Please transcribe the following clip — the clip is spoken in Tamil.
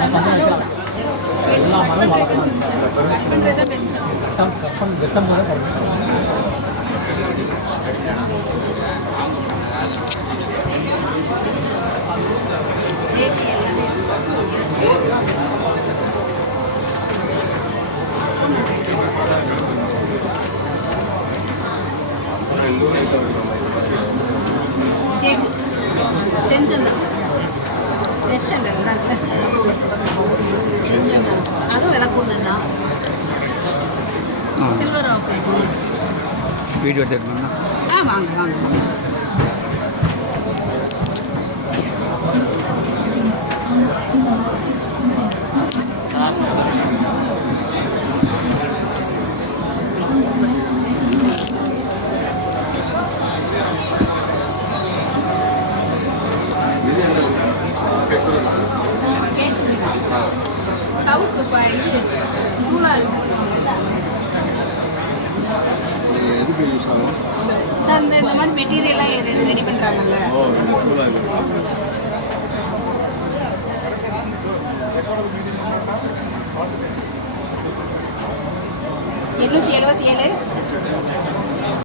எல்லா மரம் வளர்க்கலாம். கப்பன் வெட்டம் கூட செஞ்சது செஞ்சது அதுவும் விலை கூடா சில்வர் வீடியோ எடுத்துக்கணும்னா வாங்க வாங்க சவுக்கு இது தூளா இருக்கு சார் இந்த மாதிரி மெட்டீரியலாக ரெடி பண்ணுறாங்கல்ல 877